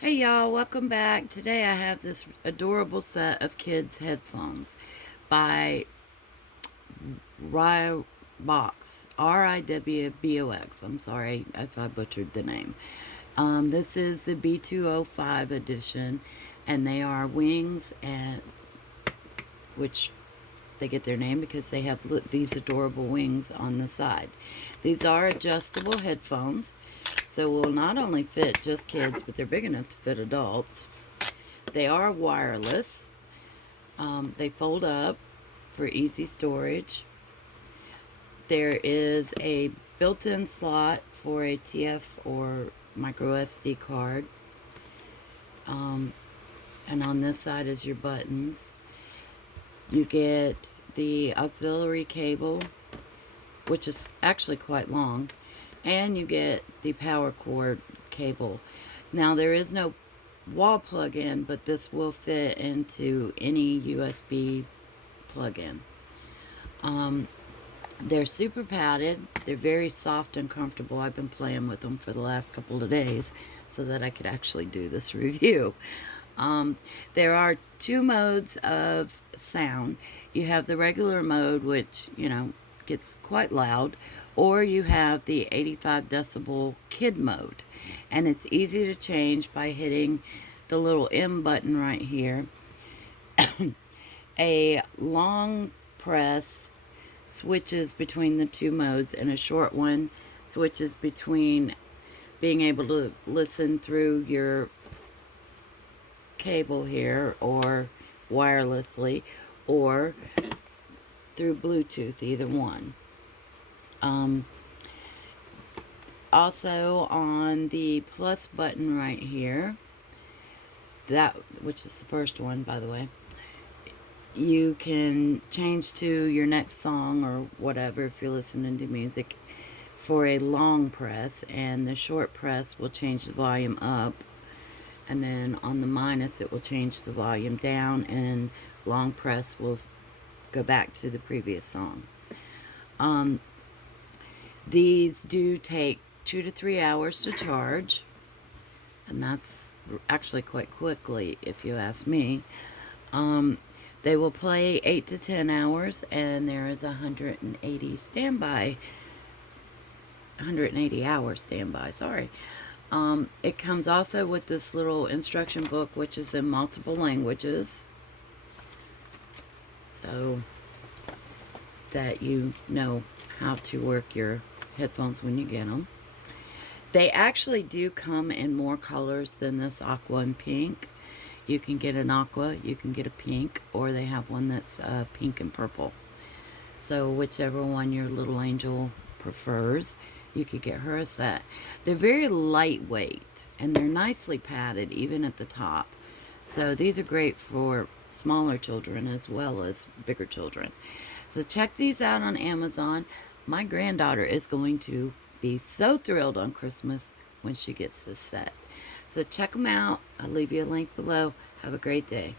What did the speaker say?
Hey y'all, welcome back. Today I have this adorable set of kids' headphones by Riwbox, Riwbox. I'm sorry if I butchered the name. This is the B205 edition, and they are wings, and which they get their name because they have these adorable wings on the side. These are adjustable headphones, so will not only fit just kids, but they're big enough to fit adults. They are wireless. They fold up for easy storage. There is a built-in slot for a TF or micro SD card. And on this side is your buttons. You get the auxiliary cable, which is actually quite long, and you get the power cord cable. Now there is no wall plug-in, but this will fit into any USB plug-in. They're super padded. They're very soft and comfortable. I've been playing with them for the last couple of days so that I could actually do this review. There are two modes of sound. You have the regular mode, which, gets quite loud, or you have the 85 decibel kid mode. And it's easy to change by hitting the little M button right here. A long press switches between the two modes, and a short one switches between being able to listen through your cable here or wirelessly or through Bluetooth, either one. Also on the plus button right here, that which is the first one, by the way, you can change to your next song or whatever if you're listening to music for a long press, and the short press will change the volume up, and then on the minus it will change the volume down, and long press will go back to the previous song. These do take 2 to 3 hours to charge, and that's actually quite quickly if you ask me. They will play 8 to 10 hours, and there is 180 hours standby, sorry. It comes also with this little instruction book, which is in multiple languages, so that you know how to work your headphones when you get them. They actually do come in more colors than this aqua and pink. You can get an aqua, you can get a pink, or they have one that's pink and purple. So whichever one your little angel prefers, you could get her a set. They're very lightweight, and they're nicely padded even at the top. So these are great for smaller children as well as bigger children. So check these out on Amazon. My granddaughter is going to be so thrilled on Christmas when she gets this set. So check them out. I'll leave you a link below. Have a great day.